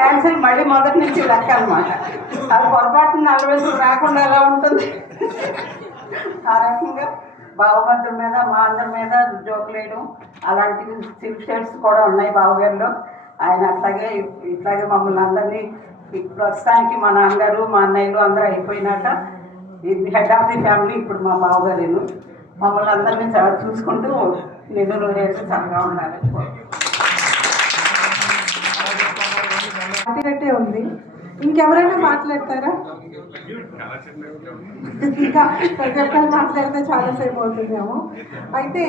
Cancel మళ్ళీ మొదటి నుంచి లెక్క అనమాట. అది పొరపాటున 40 రాకుండా ఎలా ఉంటుంది. ఆ రకంగా బావగారి మీద మా అందరి మీద జోకులేయడం అలాంటివి సిల్క్ షేడ్స్ కూడా ఉన్నాయి బావగారిలో. ఆయన ఇట్లాగే మమ్మల్ని అందరినీ ప్రస్తుతానికి మా నాన్నగారు మా అన్నయ్యలు అందరూ అయిపోయినాక హెడ్ ఆఫ్ ది ఫ్యామిలీ ఇప్పుడు మా బావగారు మమ్మల్ని అందరినీ చూసుకుంటూ నిన్ను నూరేళ్ళు చక్కగా ఉండాలి. మాట్లాడే ఉంది. ఇంకెవరైనా మాట్లాడతారా? ఇంకా ప్రతి ఒక్కరు మాట్లాడితే చాలాసేపు అవుతుందేమో. అయితే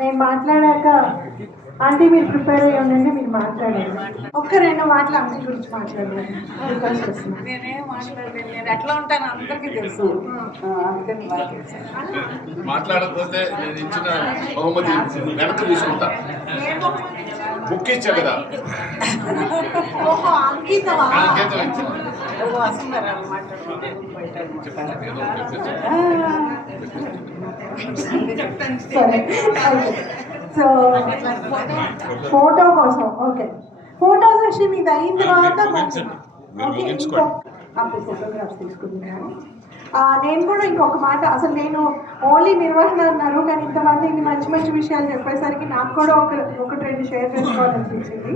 నేను మాట్లాడాక ఆంటీ మీరు ప్రిపేర్ అయ్యి ఉండండి, మీరు మాట్లాడండి. ఒక్క 2 మాటలు ఆంటీ గురించి మాట్లాడండి. నేనేం మాట్లాడలేదు, నేను ఎట్లా ఉంటాను అందరికీ తెలుసు. అందుకని మాట్లాడకపోతే నేను ఇచ్చిన బహుమతి వెనక్కి తీసుకుంటా. బుక్ ఇచ్చా కదా, అంకితం సో ఫోటో కోసం ఓకే, ఫోటో సెషన్ ఇది అయిన తర్వాత ఫోటోగ్రాఫ్స్ తీసుకుంటున్నాను. నేను కూడా ఇంకొక మాట, అసలు నేను ఓన్లీ నిర్వహణ అన్నారు కానీ ఇంతమంది ఇన్ని మంచి మంచి విషయాలు చెప్పేసరికి నాకు కూడా ఒకటి 2 షేర్ చేసుకోవాలనిపించింది.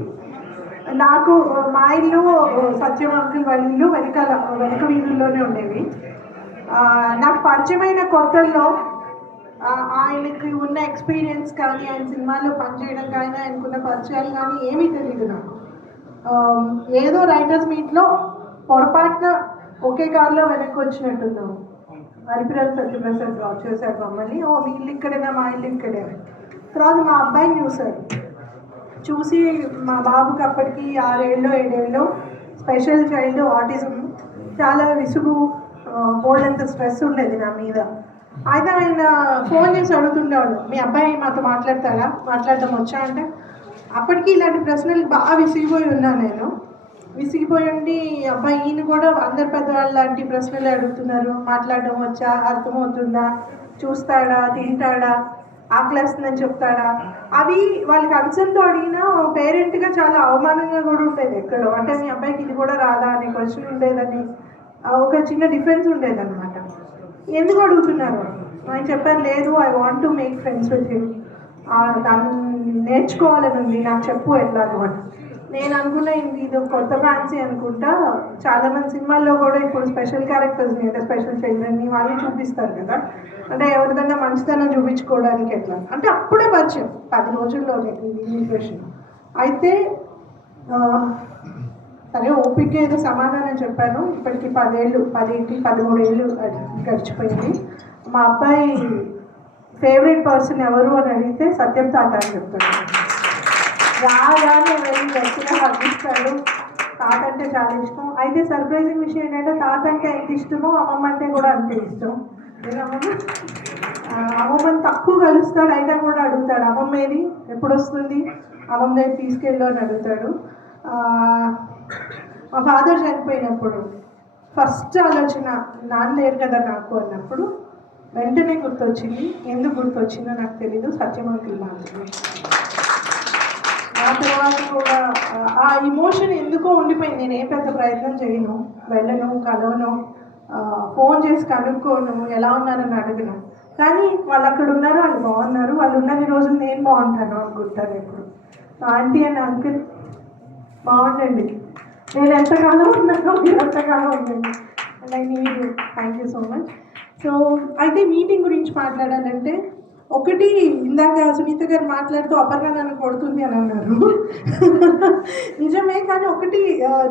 నాకు మా ఇల్లు సత్యం అంకుల్ వాళ్ళ ఇల్లు వెనక వీధుల్లోనే ఉండేవి. నాకు పరిచయమైన కొత్తల్లో ఆయనకి ఉన్న ఎక్స్పీరియన్స్ కానీ, ఆయన సినిమాలో పనిచేయడం కానీ, ఆయనకున్న పరిచయాలు కానీ ఏమీ తెలియదు నాకు. ఏదో రైటర్స్ మీట్లో పొరపాటున ఒకే కారులో వెనక్కి వచ్చినట్టున్నాము. హరిప్రసాద్ సత్యప్రసాద్ డ్రాప్ చేశారు మమ్మల్ని. వీళ్ళు ఇక్కడేనా, మా ఇల్లు ఇక్కడే. తర్వాత మా అబ్బాయిని చూసి మా బాబుకి అప్పటికి 6 ఏళ్ళు 7 ఏళ్ళు, స్పెషల్ చైల్డ్, ఆటిజం, చాలా విసుగు, బోల్డంత స్ట్రెస్ ఉండేది నా మీద. అయితే ఆయన ఫోన్ చేసి అడుగుతుండేవాడు, మీ అబ్బాయి మాతో మాట్లాడడం వచ్చా అంటే, అప్పటికి ఇలాంటి ప్రశ్నలు బాగా విసిగిపోయి ఉన్నాను నేను. విసిగిపోయి ఉండి అబ్బాయి ఈయన కూడా అందరు పెద్దవాళ్ళు లాంటి ప్రశ్నలు అడుగుతున్నారు, మాట్లాడడం వచ్చా, అర్థమవుతుందా, చూస్తాడా, తింటాడా, ఆకలేస్తుందని చెప్తాడా, అవి వాళ్ళకి కన్సర్న్తో అడిగినా పేరెంట్గా చాలా అవమానంగా కూడా ఉండేది ఎక్కడో. అంటే మీ అబ్బాయికి ఇది కూడా రాదా అనే క్వశ్చన్ ఉండేదని, ఒక చిన్న డిఫరెన్స్ ఉండేదన్నమాట. ఎందుకు అడుగుతున్నారు? ఆయన చెప్పారు, లేదు I want to make friends with him, దాన్ని నేర్చుకోవాలని ఉంది, నాకు చెప్పు ఎట్లాగో అని. నేను అనుకున్నా ఇది కొత్త ఫ్యాన్సీ అనుకుంటా. చాలామంది సినిమాల్లో కూడా ఇప్పుడు స్పెషల్ క్యారెక్టర్స్ని అంటే స్పెషల్ చిల్డ్రన్ని వాళ్ళు చూపిస్తారు కదా, అంటే ఎవరికన్నా మంచితనం చూపించుకోవడానికి ఎట్లా అంటే అప్పుడే పరిచయం 10 రోజుల్లోనే ఇన్విటేషన్. అయితే సరే ఓపిక ఏదో సమాధానం చెప్పాను. ఇప్పటికి 10 ఏళ్ళు 13 ఏళ్ళు గడిచిపోయింది. మా అబ్బాయి ఫేవరెట్ పర్సన్ ఎవరు అని అడిగితే సత్యం తాత అని చెప్తాడు. రాగానే వెళ్ళి గట్టిగా హగ్గిస్తాడు. తాత అంటే చాలా ఇష్టం. అయితే సర్ప్రైజింగ్ విషయం ఏంటంటే తాత అంటే ఎంత ఇష్టమో అమ్మమ్మ అంటే కూడా అంతే ఇష్టం. అమ్మమ్మని తక్కువ కలుస్తాడు, అయినా కూడా అడుగుతాడు అమ్మమ్మ ఏది, ఎప్పుడు వస్తుంది, అమ్మమ్మ దగ్గర తీసుకెళ్ళు అని అడుగుతాడు. మా ఫాదర్ చనిపోయినప్పుడు ఫస్ట్ ఆలోచన నాన్న లేరు కదా నాకు అన్నప్పుడు వెంటనే గుర్తొచ్చింది. ఎందుకు గుర్తొచ్చిందో నాకు తెలీదు, సత్యం అంకుల్ మాత్రమే. ఆ తర్వాత కూడా ఆ ఇమోషన్ ఎందుకో ఉండిపోయింది. నేను ఏ పెద్ద ప్రయత్నం చేయను, వెళ్ళను, కలవను, ఫోన్ చేసి కనుక్కోను, ఎలా ఉన్నారని అడగను. కానీ వాళ్ళు అక్కడ ఉన్నారు, వాళ్ళు బాగున్నారు, వాళ్ళు ఉన్నన్ని రోజులు నేను బాగుంటాను అనుకుంటాను ఎప్పుడు. ఆంటీ అండ్ అంకుల్ బాగుండండి, నేను ఎంతకాలం ఉన్నానో మీరు ఎంతకాలం ఉండండి. And I need you, thank you so much. So అయితే మీటింగ్ గురించి మాట్లాడాలంటే ఒకటి, ఇందాక సునీత గారు మాట్లాడుతూ అపర్ణ నన్ను కొడుతుంది అని అన్నారు. నిజమే, కానీ ఒకటి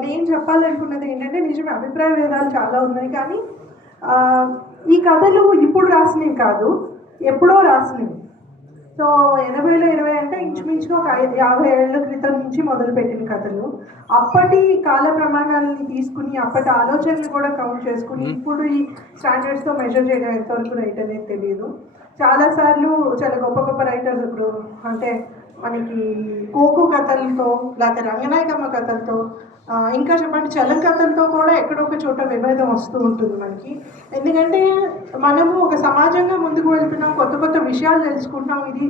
నేను చెప్పాలనుకున్నది ఏంటంటే, నిజమే అభిప్రాయ భేదాలు చాలా ఉన్నాయి, కానీ ఈ కథలు ఇప్పుడు రాసినవి కాదు, ఎప్పుడో రాసినవి. సో 80లో 20 అంటే ఇంచుమించుగా ఒక 50 ఏళ్ల క్రితం నుంచి మొదలుపెట్టిన కథలు. అప్పటి కాల ప్రమాణాలని తీసుకుని, అప్పటి ఆలోచనలు కూడా కౌంట్ చేసుకుని ఇప్పుడు ఈ స్టాండర్డ్స్తో మెజర్ చేయడం ఎంతవరకు రైట్ అనేది తెలియదు. చాలాసార్లు చాలా గొప్ప గొప్ప రైటర్స్ ఇప్పుడు అంటే మనకి కోకో కథలతో, లేకపోతే రంగనాయకమ్మ కథలతో, ఇంకా చెప్పండి చలం కథలతో కూడా ఎక్కడొక చోట విభేదం వస్తూ ఉంటుంది మనకి. ఎందుకంటే మనము ఒక సమాజంగా ముందుకు వెళ్తున్నాం, కొత్త కొత్త విషయాలు తెలుసుకుంటాం, ఇది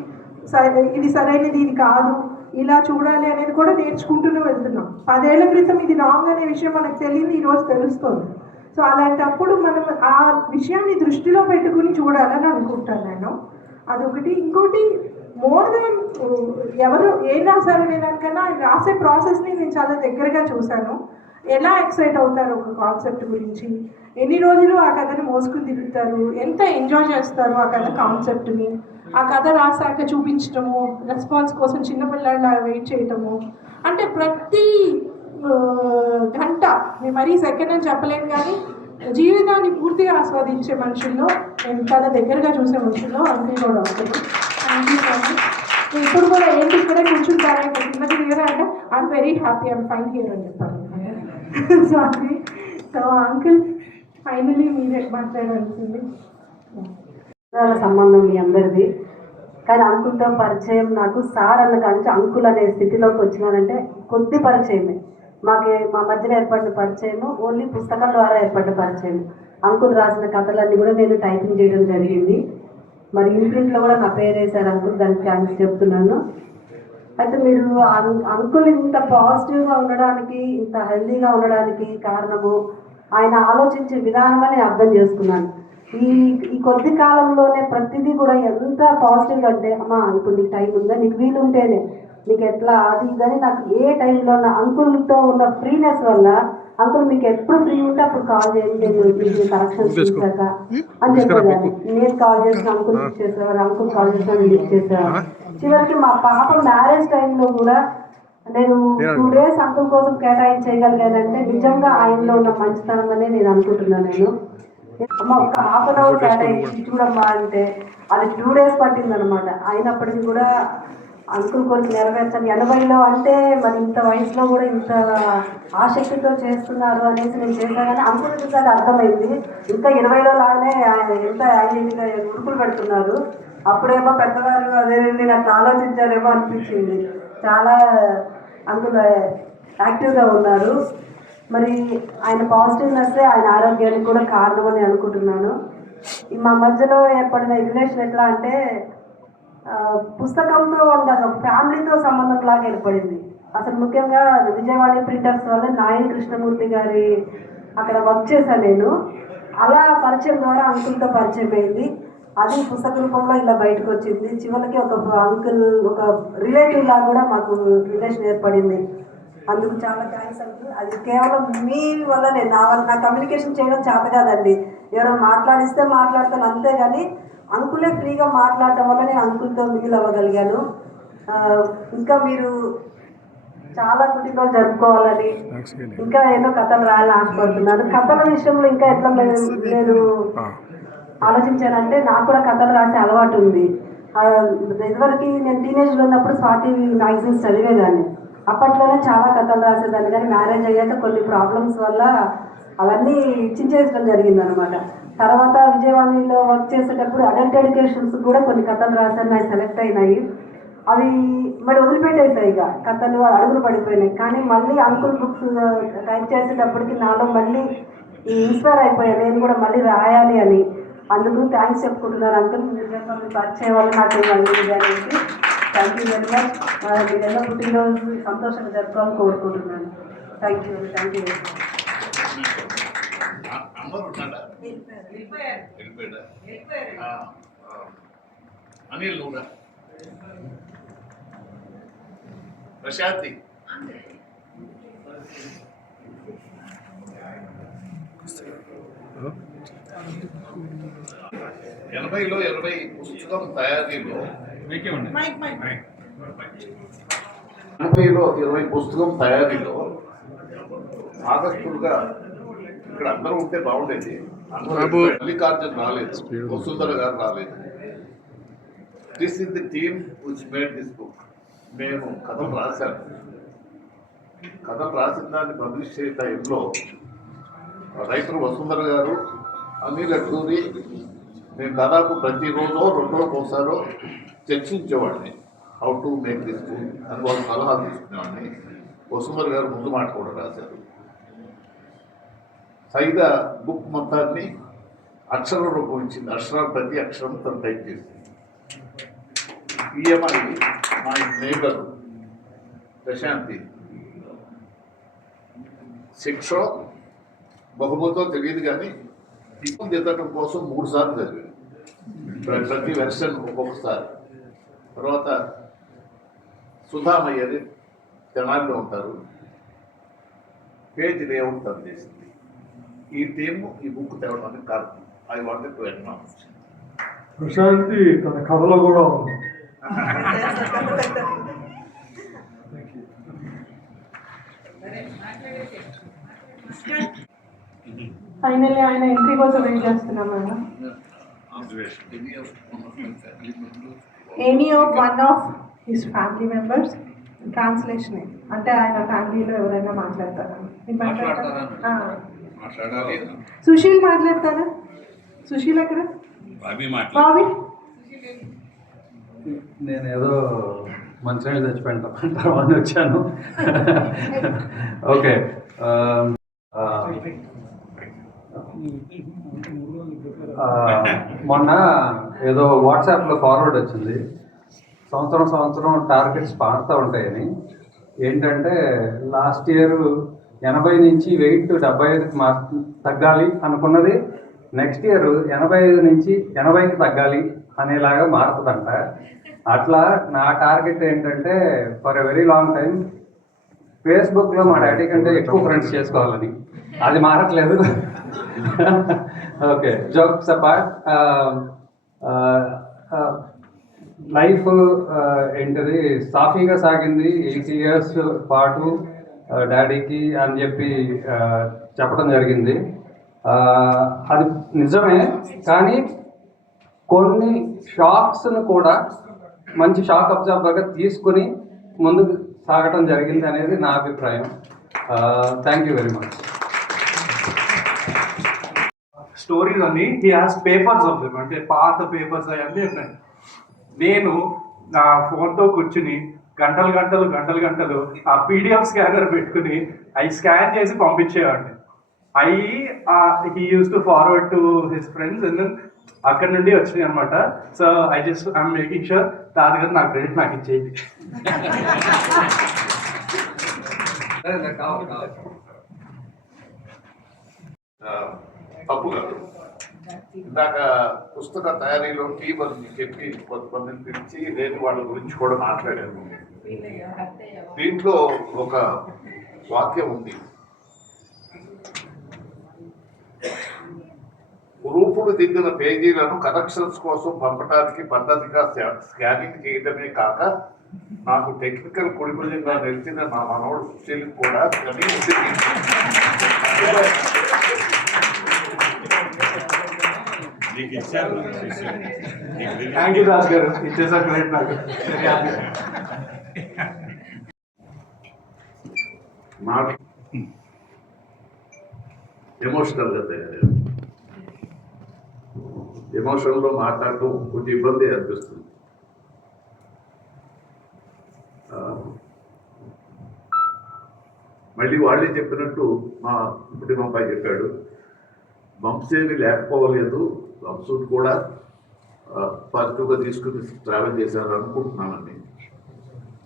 సరైనది, ఇది కాదు, ఇలా చూడాలి అనేది కూడా నేర్చుకుంటూనే వెళ్తున్నాం. 10 ఏళ్ల క్రితం ఇది రాంగ్ అనే విషయం మనకు తెలియదు, ఈరోజు తెలుస్తుంది. సో అలాంటప్పుడు మనం ఆ విషయాన్ని దృష్టిలో పెట్టుకుని చూడాలని అనుకుంటాను నేను. అదొకటి. ఇంకోటి, మోర్ దెన్ ఎవరు ఏం రాశారనే దానికన్నా ఆయన రాసే ప్రాసెస్ని నేను చాలా దగ్గరగా చూశాను. ఎలా ఎక్సైట్ అవుతారు ఒక కాన్సెప్ట్ గురించి, ఎన్ని రోజులు ఆ కథని మోసుకుని తిరుగుతారు, ఎంత ఎంజాయ్ చేస్తారు ఆ కథ కాన్సెప్ట్ని, ఆ కథ రాసాక చూపించడము, రెస్పాన్స్ కోసం చిన్నపిల్లల వెయిట్ చేయటము, అంటే ప్రతి గంట, నేను మరీ సెకండ్ అని చెప్పలేను కానీ జీవితాన్ని పూర్తిగా ఆస్వాదించే మనుషుల్లో, నేను చాలా దగ్గరగా చూసే మనుషుల్లో అంకుల్ కూడా వస్తారు. Thank you so much. ఇప్పుడు కూడా ఏంటి ఇక్కడే కూర్చుంటారా, ఇక్కడ కింద తిరిగారా అంటే I'm very happy, I'm fine here అని చెప్పారు. సారీ. సో అంకుల్ ఫైనలీ మీరే మాట్లాడాల్సింది. సంబంధం మీ అందరిది, కానీ అంకుల్తో పరిచయం నాకు సార్ అన్న కానీ అంకుల్ అనే స్థితిలోకి వచ్చినానంటే కొద్ది పరిచయమే. మా మధ్యలో ఏర్పడిన పరిచయం ఓన్లీ పుస్తకాల ద్వారా ఏర్పడిన పరిచయం. అంకుల్ రాసిన కథలన్నీ కూడా నేను టైపింగ్ చేయడం జరిగింది. మరి ఇంప్రింట్లో కూడా నా పేరు వేశారు అంకుల్, దానికి థ్యాంక్స్ చెప్తున్నాను. అయితే మీరు అంకుల్ ఇంత పాజిటివ్గా ఉండడానికి, ఇంత హెల్దీగా ఉండడానికి కారణము ఆయన ఆలోచించే విధానం అని అర్థం చేసుకున్నాను. ఈ కొద్ది కాలంలోనే ప్రతిదీ కూడా ఎంత పాజిటివ్గా అంటే, అమ్మా ఇప్పుడు నీకు టైం ఉందా, నీకు వీలు ఉంటేనే, నీకు ఎట్లా అది ఇదని, నాకు ఏ టైంలో ఉన్న అంకుల్తో ఉన్న ఫ్రీనెస్ వల్ల, అంకుల్ మీకు ఎప్పుడు ఫ్రీ ఉంటే అప్పుడు కాల్ చేయండి, నేను మీకు కరెక్షన్స్ ఇచ్చాక అని చెప్పేదాన్ని. నేను కాల్ చేసిన అంకుల్ లిఫ్ట్ చేసేవారు, అంకుల్ కాల్ చేసిన లిఫ్ట్ చేసేవారు. చివరికి మా పాప మ్యారేజ్ టైంలో కూడా నేను 2 days అంకుల్ కోసం కేటాయించగలిగానంటే నిజంగా ఆయనలో ఉన్న మంచితనం అనే నేను అనుకుంటున్నాను. నేను అమ్మ ఒక 1/2 hour కేటాయించి చూడమ్మా అంటే అది 2 days పట్టిందనమాట. అయినప్పటికీ కూడా అంకుల్ కోరిక నెరవేర్చాలి. 80లో అంటే మరి ఇంత వయసులో కూడా ఇంత ఆసక్తితో చేస్తున్నారు అనేసి నేను చేశానని అంకుల్ చూసాక అర్థమైంది. ఇంకా 20లో లాగానే ఆయన ఎంత ఐడెంటిగా ఉరుకులు పెడుతున్నారు. అప్పుడేమో పెద్దవారు అదేనండి నాకు ఆలోచించారేమో అనిపించింది. చాలా అంకుల్ యాక్టివ్గా ఉన్నారు. మరి ఆయన పాజిటివ్నెస్సే ఆయన ఆరోగ్యానికి కూడా కారణమని అనుకుంటున్నాను. మా మధ్యలో ఏర్పడిన రిలేషన్ ఎట్లా అంటే పుస్తకంతో ఉండదు, ఫ్యామిలీతో సంబంధం లాగా ఏర్పడింది. అసలు ముఖ్యంగా విజయవాడ ప్రింటర్స్ వల్ల నాయని కృష్ణమూర్తి గారి అక్కడ వర్క్ చేశాను నేను. అలా పరిచయం ద్వారా అంకుల్తో పరిచయం అయింది. అది పుస్తక రూపంలో ఇలా బయటకు వచ్చింది. చివరికి ఒక అంకుల్, ఒక రిలేటివ్ లాగా కూడా మాకు రిలేషన్ ఏర్పడింది. అందుకు చాలా థ్యాంక్స్ అంకుల్. అది కేవలం మీ వల్లనే, నా కమ్యూనికేషన్ చేయడం చేత కాదండి. ఎవరో మాట్లాడిస్తే మాట్లాడతాను అంతేగాని అంకులే ఫ్రీగా మాట్లాడటం వల్ల నేను అంకుల్తో మిగిలి అవ్వగలిగాను. ఇంకా మీరు చాలా పుట్టినరోజు జరుపుకోవాలని, ఇంకా ఎన్నో కథలు రాయాలని ఆశపడుతున్నాను. కథల విషయంలో ఇంకా ఎట్లా నేను ఆలోచించానంటే, నాకు కూడా కథలు రాసే అలవాటు ఉంది. ఇదివరకు నేను టీనేజ్లో ఉన్నప్పుడు స్వాతి మ్యాగజైన్స్ చదివేదాన్ని. అప్పట్లోనే చాలా కథలు రాసేదాన్ని. కానీ మ్యారేజ్ అయ్యాక కొన్ని ప్రాబ్లమ్స్ వల్ల అవన్నీ చించేయడం జరిగిందనమాట. తర్వాత విజయవాడలో వర్క్ చేసేటప్పుడు అడల్ట్ ఎడ్యుకేషన్స్ కూడా కొన్ని కథలు రాశాను, నాకు సెలెక్ట్ అయినాయి. అవి మరి వదిలిపెట్టేసాయి, ఇక కథలు అడుగులు పడిపోయినాయి. కానీ మళ్ళీ అంకుల్ బుక్స్ టైప్ చేసేటప్పటికి నాలో మళ్ళీ ఇన్స్పైర్ అయిపోయాను, నేను కూడా మళ్ళీ రాయాలి అని. అందుకు థ్యాంక్స్ చెప్పుకుంటున్నాను అంకుల్. మీరు పరిచయం వల్ల నాకు మళ్ళీ జరిగింది. Thank you very much. మీరు ఎలా పుట్టినరోజు సంతోషంగా జరుపుకోవాలని కోరుకుంటున్నాను. Thank you very much. Anil నువ్వురా, ప్రశాంతి, ఎనభైలో 20 పుస్తకం తయారీలో 80లో 20 పుస్తకం తయారీలో ఆగస్టులుగా ఇక్కడ అందరూ ఉంటే బాగుండేది. మల్లికార్జున్ రాలేదు, వసుంధర గారు రాలేదు. This is the team which made this book. మేము కథలు రాశాను. కథలు రాసిన దాన్ని పబ్లిష్ చేసే టైంలో రైటర్ వసుంధర గారు, అనిల్ అడ్డూరి, నేను దాదాపు ప్రతిరోజు 2 రోజులకు ఒకసారి చర్చించేవాడిని. How to make this book అని వాళ్ళు సలహాలు తీసుకునేవాడిని. వసుంధర గారు ముందు మాట కూడా రాశారు. సైదా బుక్ మొత్తాన్ని అక్షర రూపం ఇచ్చింది. అక్షరాలు ప్రతి అక్షరం తను టైప్ చేసింది. ఈఎంఐ మా నేబర్ ప్రశాంతి శిక్ష బహుమతో తెలియదు కానీ దీపం దిద్దటం కోసం 3 సార్లు చదివాను. ప్రతి వెర్షన్ ఒక్కొక్కసారి. తర్వాత సుధామయ్యది తెనాలిలో ఉంటారు, పేజ్ లేఅవుట్ తను చేసింది. ఈ థీమ్ ఈ బుక్ తేవడానికి కారణం I wanted to advance. Prashanti తన కథలో కూడా ఉంది. ఫైనల్లీ ఆయన ఎంట్రీ కోసం వెయిట్ చేస్తున్నాం madam. Any of one of his family members translation అంటే ఆయన ఫ్యామిలీలో ఎవరైనా మాట్లాడతారా? మీరు మాట్లాడతారా? సుశీల్ మాట్లాడతారా? సుశీల్ ఎక్కడ? బాబీ నేను ఏదో మంచినీళ్ళు తెచ్చిపెట్టాను తర్వాత వచ్చాను. ఓకే, మొన్న ఏదో వాట్సాప్లో ఫార్వర్డ్ వచ్చింది, సంవత్సరం టార్గెట్స్ మారుతూ ఉంటాయని. ఏంటంటే లాస్ట్ ఇయర్ 80 నుంచి వెయిట్ 75కి తగ్గాలి అనుకున్నది నెక్స్ట్ ఇయర్ 85 నుంచి 80కి తగ్గాలి అనేలాగా మారుతుందంట. అట్లా నా టార్గెట్ ఏంటంటే for a very long time ఫేస్బుక్లో మా డాడీ కంటే ఎక్కువ ఫ్రెండ్స్ చేసుకోవాలని. అది మారట్లేదు. ఓకే, జోక్స్ అపార్ట్, లైఫ్ ఏంటిది సాఫీగా సాగింది 8 years పాటు డాడీకి అని చెప్పి చెప్పడం జరిగింది. అది నిజమే, కానీ కొన్ని షాక్స్ను కూడా మంచి షాక్ అబ్జర్వర్గా తీసుకుని ముందుకు సాగటం జరిగింది అనేది నా అభిప్రాయం. Thank you very much. Stories అన్ని he has papers of them, అంటే పాత పేపర్స్ అవన్నీ ఉన్నాయి. నేను నా ఫోన్తో కూర్చుని గంటలు ఆ PDF స్కానర్ పెట్టుకుని అవి స్కాన్ చేసి పంపించేవాడిని. He used to forward to his friends and then అక్కడ నుండి వచ్చినాయి అనమాట. సో ఐఎమ్ మేకింగ్ షూర్ తాతగారు నా క్రెడిట్ నాకు ఇచ్చేది. తప్పు కాదు. ఇందాక పుస్తక తయారీలో టీం అని చెప్పి కొంతమందిని పిలిచి లేని వాళ్ళ గురించి కూడా మాట్లాడాను. దీంట్లో ఒక వాక్యం ఉంది, రూపులు దిద్దిన పేజీలను కరెక్షన్స్ కోసం పంపడానికి పద్ధతిగా స్కానింగ్ చేయడమే కాక నాకు టెక్నికల్ కుడిభుజంగా నిలిచిన నా మనోడు సుశీల్ కూడా థ్యాంక్ యూ దాస్ గారు, ఇచ్చేసారు క్రెడిట్ నాకు. మాట ఎమోషనల్గా తయారు, ఎమోషన్లో మాట్లాడటం కొంచెం ఇబ్బంది అనిపిస్తుంది. మళ్ళీ వాళ్ళే చెప్పినట్టు మా ఇప్పుడు అబ్బాయి చెప్పాడు, వంశేమి లేకపోలేదు, వంశుని కూడా పాజిటివ్గా తీసుకుని ట్రావెల్ చేశారు అనుకుంటున్నానండి.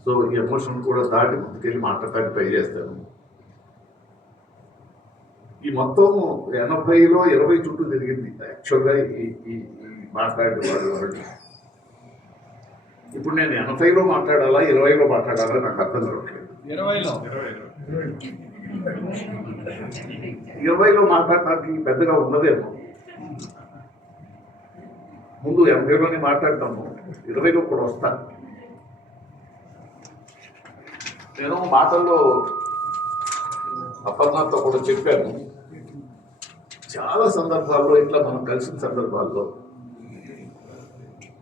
సో ఈ ఎమోషన్ కూడా దాటి ముందుకెళ్ళి మాట్లాడటానికి ట్రై చేస్తాను. ఈ మొత్తం 80లో 20 చుట్టూ తిరిగింది యాక్చువల్గా ఈ మాట్లాడే వాళ్ళు. ఇప్పుడు నేను 80లో మాట్లాడాలా 20లో మాట్లాడాలా నాకు అర్థం కావట్లేదు. 20లో మాట్లాడటానికి పెద్దగా ఉన్నదేమో. ముందు 80లోనే మాట్లాడతాము, 20లో కూడా వస్తాను. నేను మాటల్లో అపర్ణతో కూడా చెప్పాను, చాలా సందర్భాల్లో ఇట్లా మనం కలిసిన సందర్భాల్లో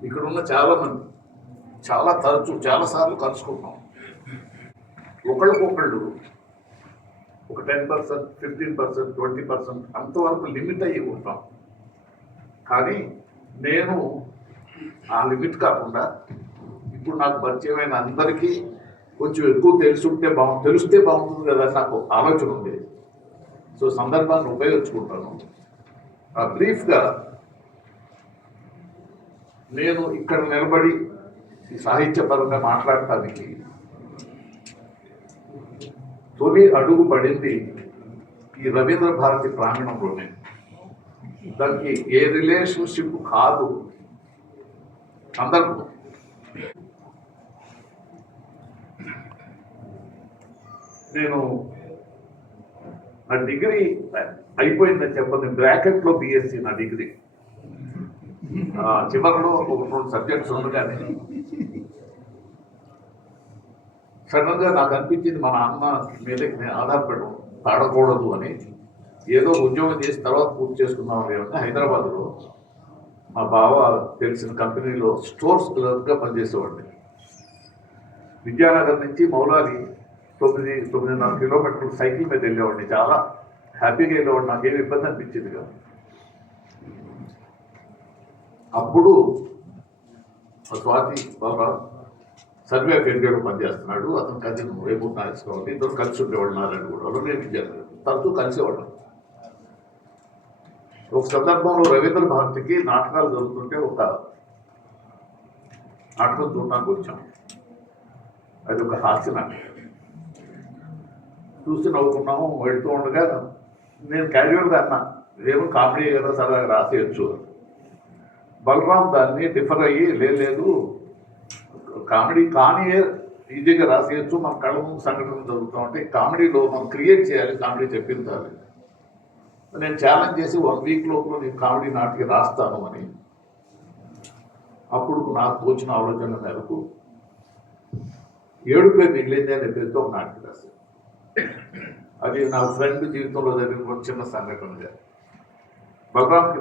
ఇక్కడ ఉన్న చాలామంది చాలా తరచు చాలాసార్లు కలుసుకుంటాం. ఒకళ్ళకొకళ్ళు ఒక 10%, 15%, 20% అంతవరకు లిమిట్ అయ్యి ఉంటాం. కానీ నేను ఆ లిమిట్ కాకుండా ఇప్పుడు నాకు పరిచయమైన అందరికీ కొంచెం ఎక్కువ తెలిస్తే బాగుంటుంది కదా నాకు ఆలోచన ఉంది. సో సందర్భాన్ని ఉపయోగించుకుంటాను. బ్రీఫ్గా నేను ఇక్కడ నిలబడి సాహిత్యపరంగా మాట్లాడటానికి తొలి అడుగు పడింది ఈ రవీంద్ర భారతి ప్రాంగణంలోనే. దానికి ఏ రిలేషన్షిప్ కాదు సందర్భం. నేను నా డిగ్రీ అయిపోయిందని చెప్పండి, బ్రాకెట్లో బిఎస్సి నా డిగ్రీ. చివరిలో ఒక 2 సబ్జెక్ట్స్ ఉండగానే సడన్గా నాకు అనిపించింది మా నాన్న మీదకి నేను ఆధారపడకూడదు అని. ఏదో ఉద్యోగం చేసి తర్వాత పూర్తి చేసుకుందామని హైదరాబాద్లో మా బావ తెలిసిన కంపెనీలో స్టోర్స్ క్లర్క్గా పనిచేసేవాడిని. విద్యానగర్ నుంచి మౌలాలి 9-9.5 కిలోమీటర్లు సైకిల్ మీద వెళ్ళేవాడిని. చాలా హ్యాపీగా వెళ్ళేవాడిని, నాకేమి ఇబ్బంది అనిపించింది కాదు. అప్పుడు స్వాతి బాబా సర్వే ఆఫ్ ఇండియాలో పనిచేస్తున్నాడు. అతను కజిన్ వేమూరు నాగేశ్వరరావు, ఇద్దరు కలిసి ఉండేవాడు. నారాయణగూడలో నేను విద్యానగర్ తరచూ కలిసేవాడు. ఒక సందర్భంలో రవీంద్ర భారతికి నాటకాలు జరుగుతుంటే ఒక నాటకం చూడడానికి వచ్చాం. అది ఒక హాస్య నాటకం. చూసి నవ్వుకున్నాము. వెళుతూ ఉండగా నేను క్యాజువల్గా అన్నా, ఏమో కామెడీ కదా సరదాగా రాసేయచ్చు. బలరాం దాన్ని డిఫర్ అయ్యి లేదు కామెడీ కానీ ఈజీగా రాసేయచ్చు, మన కళ్ళ ముందు సంఘటనలు జరుగుతాం అంటే కామెడీలో మనం క్రియేట్ చేయాలి, కామెడీ చెప్పించాలి. నేను ఛాలెంజ్ చేసి 1 వీక్ లోపల నేను కామెడీ నాటికి రాస్తాను అని. అప్పుడు నాకు తోచిన ఆలోచన మేరకు ఏడుపై మిగిలింది అనే పేరుతో ఒక నాటికి రాశాను. అది నా ఫ్రెండ్ జీవితంలో జరిగిన చిన్న సంఘటనగా. బలరాంకి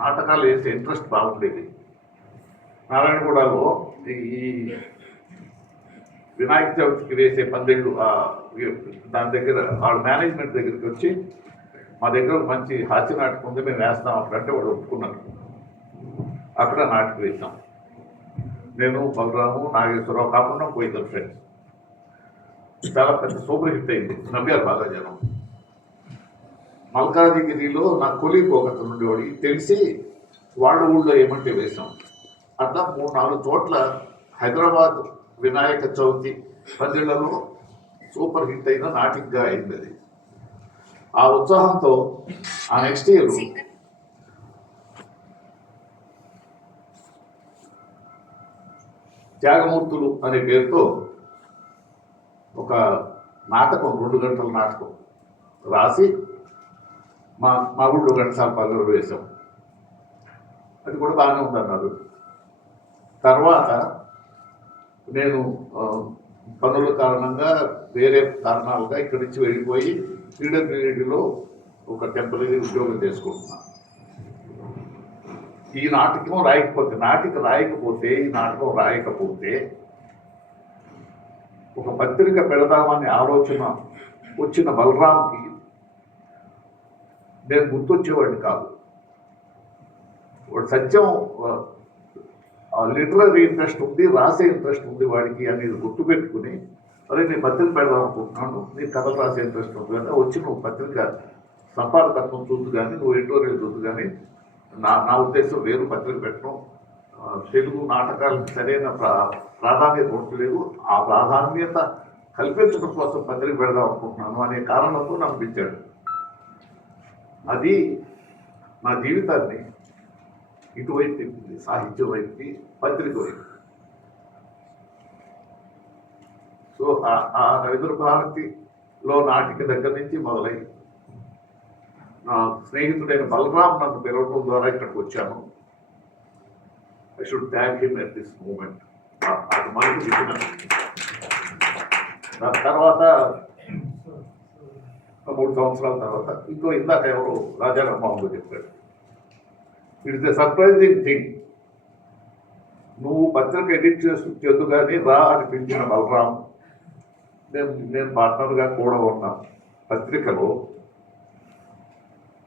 నాటకాలు వేసే ఇంట్రెస్ట్ బాగుండేది. నారాయణగూడలో ఈ వినాయక చవితికి వేసే పందిళ్ళు దాని దగ్గర వాళ్ళ మేనేజ్మెంట్ దగ్గరికి వచ్చి మా దగ్గర మంచి హాస్య నాటకం ఉంది, మేము వేస్తాం అప్పుడంటే వాడు ఒప్పుకున్నారు. అక్కడ నాటకం వేసాం. నేను, బలరాము, నాగేశ్వరరావు కాకుండా పోయిన ఫ్రెండ్స్. చాలా పెద్ద సూపర్ హిట్ అయింది, నవ్వారు బాగా జనం. మల్కాజిగిరిలో నా కొలీగ్ ఒకతను ఉండేవాడు, తెలిసి వాళ్ళ ఊళ్ళో ఏమంటే వేసాం. అట్లా 3-4 చోట్ల హైదరాబాద్ వినాయక చవితి పందిళ్లలో సూపర్ హిట్ అయిన నాటికగా అయింది అది. ఆ ఉత్సాహంతో ఆ నెక్స్ట్ ఇయర్ త్యాగమూర్తులు అనే పేరుతో ఒక నాటకం, 2 గంటల నాటకం రాసి మా ఊళ్ళో ఘంటసాల పాలనలో వేశాం. అది కూడా బాగానే ఉందన్నారు. తర్వాత నేను పనుల కారణంగా వేరే కారణాలుగా ఇక్కడి నుంచి వెళ్ళిపోయి పీడబ్ల్యూడీలో ఒక టెంపరీ ఉద్యోగం చేసుకుంటున్నాను. ఈ నాటకం రాయకపోతే ఈ నాటకం రాయకపోతే ఒక పత్రిక పెడదామనే ఆలోచన వచ్చిన బలరాంకి నేను గుర్తొచ్చేవాడిని కాదు. వాడు సత్యం లిటరరీ ఇంట్రెస్ట్ ఉంది, రాసే ఇంట్రెస్ట్ ఉంది వాడికి అనేది గుర్తుపెట్టుకుని, అరే నేను పత్రిక పెడదాం అనుకుంటున్నాను, నీకు కథలు రాసే ఇంట్రెస్ట్ ఉంది కదా, వచ్చి నువ్వు పత్రిక సంపాదకత్వం చూద్దు కానీ, నువ్వు ఎడిటోరియల్ చూద్దు కానీ, నా ఉద్దేశం వేరు, పత్రిక పెట్టడం తెలుగు నాటకాలకు సరైన ప్రాధాన్యత ఉండలేదు, ఆ ప్రాధాన్యత కల్పించడం కోసం పత్రిక పెడదాం అనుకుంటున్నాను అనే కారణంతో నన్ను పిలిచాడు. అది నా జీవితాన్ని ఇటువైపు తిప్పింది, సాహిత్యం వైపుకి, పత్రిక వైపు. సో ఆ రవీంద్ర భారతిలో నాటిక దగ్గర నుంచి మొదలై నా స్నేహితుడైన బలరాం నన్ను పిలవడం ద్వారా ఇక్కడికి వచ్చాను. I should thank him at this moment. అది మనకి చెప్పిన దాని తర్వాత 3 సంవత్సరాల తర్వాత ఇందాక ఎవరు రాజారాంబాబు చెప్పాడు, ఇట్స్ ఎ సర్ప్రైజింగ్ థింగ్. నువ్వు పత్రిక ఎడిట్ చేద్దు కానీ రా అని పిలిచిన బలరాం, నేను పార్ట్నర్గా కూడా ఉన్నా పత్రికలో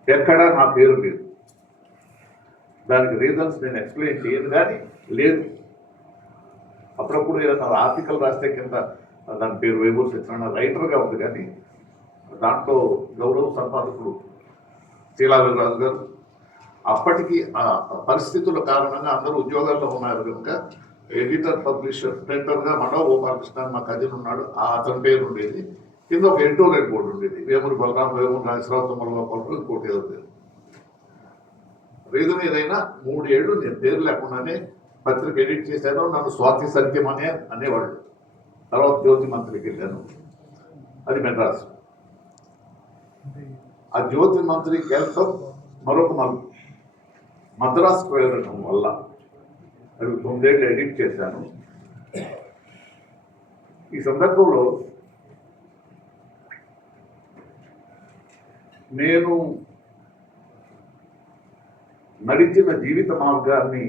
ఎక్కడా నా పేరు లేదు. దానికి రీజన్స్ నేను ఎక్స్ప్లెయిన్ చేయను కానీ లేదు. అప్పుడప్పుడు ఏదైనా ఆర్టికల్ రాస్తే కింద దాని పేరు వేమూరు సత్యనారాయణ రైటర్గా ఉంది కానీ దాంట్లో గౌరవ సంపాదకుడు శీలావీరరాజు గారు. అప్పటికి ఆ పరిస్థితుల కారణంగా అందరూ ఉద్యోగాల్లో ఉన్నారు కనుక ఎడిటర్ పబ్లిషర్ ప్రింటర్గా మనో గోపాలకృష్ణ మా కజిన్ ఉన్నాడు, అతని పేరు ఉండేది. కింద ఒక ఎడిటోరియల్ బోర్డు ఉండేది, వేమూరి బలరాం, వేమూరి నాగేశ్వరరావు, తుమ్మల గోపాలరావు, ఇంకోటి ఏదో పేరు. రీజన్ ఏదైనా 3 ఏళ్ళు నేను పేరు లేకుండానే పత్రిక ఎడిట్ చేశాను. నన్ను స్వాతి సత్యం అనేవాళ్ళు. తర్వాత జ్యోతి మంత్రికి వెళ్ళాను, అది మెడ్రాస్. ఆ జ్యోతి మంత్రికి వెళ్తాం మరొక మద్రాసుకు వెళ్ళడం వల్ల అది 9 ఏళ్ళు ఎడిట్ చేశాను. ఈ సందర్భంలో నేను నడిచిన జీవిత మార్గాన్ని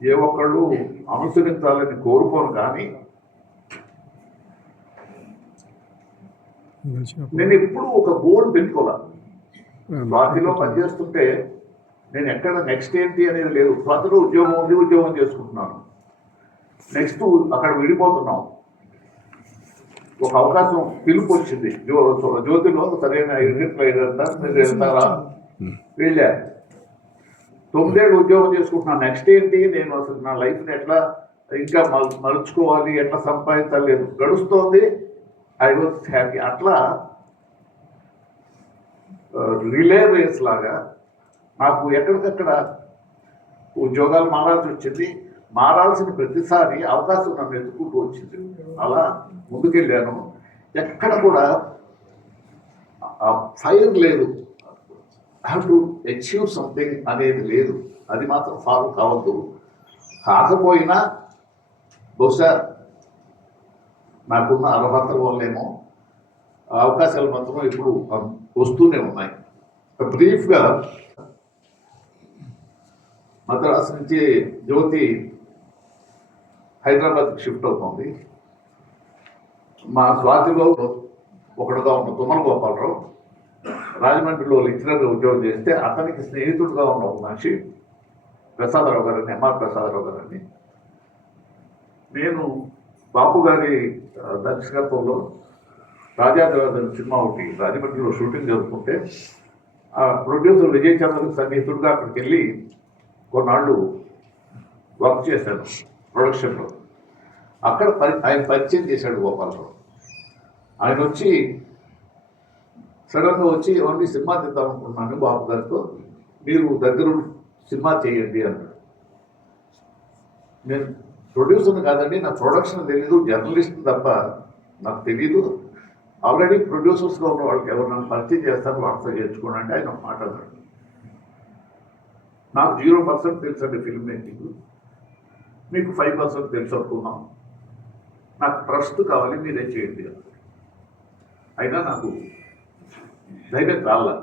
ఏ ఒక్కళ్ళు అనుసరించాలని కోరుకోను, కానీ నేను ఎప్పుడు ఒక గోల్ పెట్టుకోవాలి. స్వాతిలో పనిచేస్తుంటే నేను ఎక్కడ నెక్స్ట్ ఏంటి అనేది లేదు. స్వాతిలో ఉద్యోగం ఉంది, ఉద్యోగం చేసుకుంటున్నాను. నెక్స్ట్ అక్కడ విడిపోతున్నాం. ఒక అవకాశం పిలుపు వచ్చింది, జ్యోతిలో సరైన ఎడిటర్ మీరు వెళ్తారా? వెళ్ళా. 9 ఏళ్ళు ఉద్యోగం చేసుకుంటున్నాను. నెక్స్ట్ ఏంటి, నేను అసలు నా లైఫ్ని ఎట్లా ఇంకా మలుచుకోవాలి, ఎట్లా సంపాదించలేదు, గడుస్తోంది. I was happy. అట్లా రిలే రేస్ లాగా నాకు ఎక్కడికక్కడ ఉద్యోగాలు మారాల్సి వచ్చింది. మారాల్సిన ప్రతిసారి అవకాశం నన్ను ఎత్తుకుంటూ వచ్చింది. అలా ముందుకెళ్ళాను. ఎక్కడ కూడా ఫైర్ లేదు, హ్యావ్ టు అచీవ్ సంథింగ్ అనేది లేదు. అది మాత్రం ఫాలో కావద్దు. కాకపోయినా బహుశా నాకున్న అర్హతల వల్లేమో అవకాశాలు మాత్రం ఇప్పుడు వస్తూనే ఉన్నాయి. బ్రీఫ్గా మద్రాసు నుంచి జ్యోతి హైదరాబాద్కి షిఫ్ట్ అవుతుంది. మా స్వాతిలో ఒకడుగా ఉన్న తుమ్మల గోపాలరావు రాజమండ్రిలో లెక్చరర్గా ఉద్యోగం చేస్తే అతనికి స్నేహితుడుగా ఉన్న ఒక మనిషి ప్రసాదరావు గారని, ఎంఆర్ ప్రసాదరావు గారని, నేను బాపు గారి దర్శకత్వంలో రాజాదేవదన్ సినిమా ఒకటి రాజమండ్రిలో షూటింగ్ జరుపుకుంటే ఆ ప్రొడ్యూసర్ విజయ్ చంద్రకి సన్నిహితుడుగా అక్కడికి వెళ్ళి కొన్నాళ్ళు వర్క్ చేశాను ప్రొడక్షన్లో. అక్కడ ఆయన పరిచయం చేశాడు గోపాలరావు. ఆయన వచ్చి సడన్గా వచ్చి ఏమండి సినిమా తీద్దాం అనుకుంటున్నాను బాబు గారితో, మీరు దగ్గర సినిమా చేయండి అన్నాడు. నేను ప్రొడ్యూసర్ని కాదండి, నా ప్రొడక్షన్ తెలీదు, జర్నలిస్ట్ తప్ప నాకు తెలీదు. ఆల్రెడీ ప్రొడ్యూసర్స్గా ఉన్న వాళ్ళకి ఎవరు నన్ను పరిచయం చేస్తారు, వాళ్ళతో చేర్చుకోండి అంటే ఆయన మాట అన్నాడు. నాకు 0% తెలుసండి ఫిల్మ్ మేకింగ్, మీకు 5% తెలుసు అనుకున్నాం, నాకు ట్రస్ట్ కావాలి, మీరే చేయండి అన్నాడు. అయినా నాకు ధైర్యం చాలా.